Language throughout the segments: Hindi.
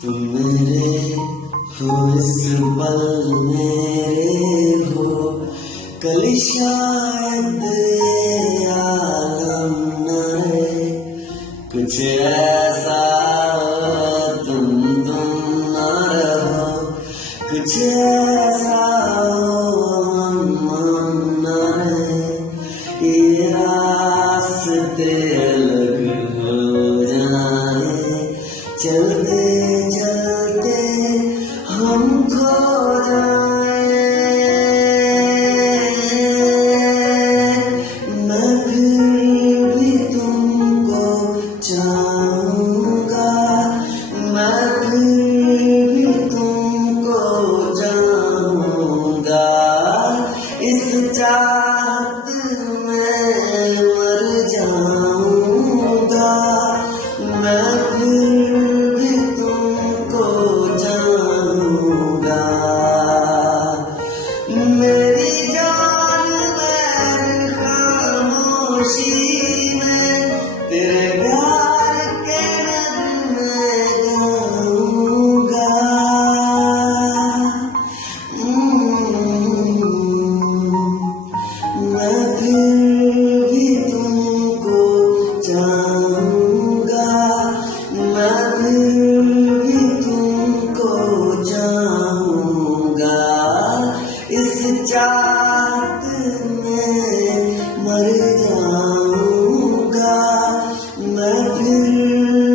तुम मेरे हो इस पल मेरे हो, कल शायद ये आलम न रहे। कुछ ऐसा तुम न रहो, कुछ ऐसा हम न रहे। ये रास्ते अलग हो जाए, चलते चलते हम खो जाए। मैं फिर भी तुमको चाहूँगा, मैं फिर भी तुमको चाहूँगा। इस चाहत में मर जाऊँगा, मैं फिर भी तुमको जानूँगा। मेरी जान मेरी खामोशी में तेरे प्यार के रंग में गाऊँगा। मैं फिर भी तुमको चाहूँगा, मैं फिर भी तुमको चाहूँगा। इस चाहत में मर जाऊँगा, मैं फिर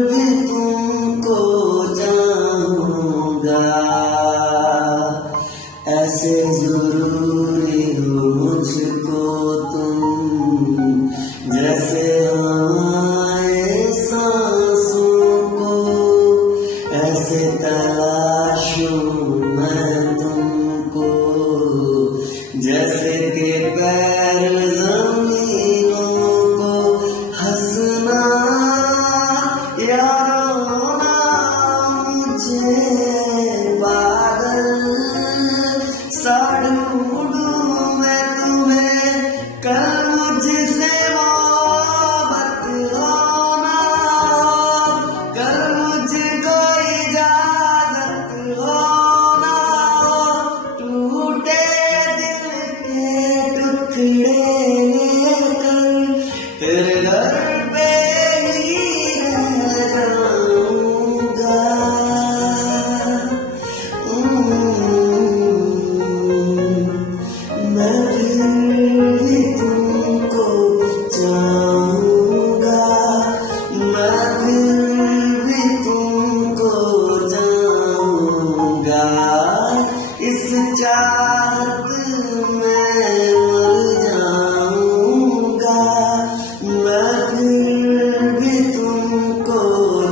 भी तुमको चाहूँगा। ऐसे जरूरी हो मुझको तुम, जैसे हवाएं सांसों को। ऐसे तलाशूं मैं तुमको, जैसे के पैर जमीनों को। हंसना या रोना मुझे पागल सा ढूंढूं मैं तुम्हें, कल मुझसे मोहब्बत होना, कल मुझको इजाजत होना। टूटे दिल के टुकड़े लेकर तेरे घर पे ही रह जाऊँगा। मैं फिर भी तुमको चाहूँगा, मैं फिर भी तुमको चाहूँगा। इस चाहत में मर जाऊँगा, मैं फिर भी तुमको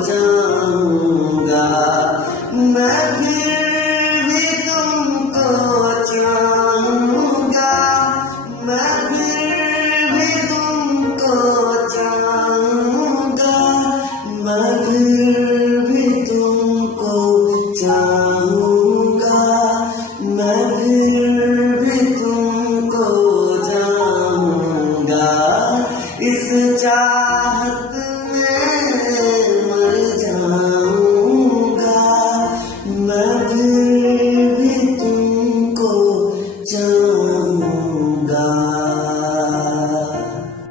चाहूँगा। मैं फिर भी तुमको चाहूँगा, मैं फिर भी तुमको चाहूँगा। मैं फिर भी तुमको चाहूँगा, मैं फिर भी तुमको चाहूँगा। इस चाहत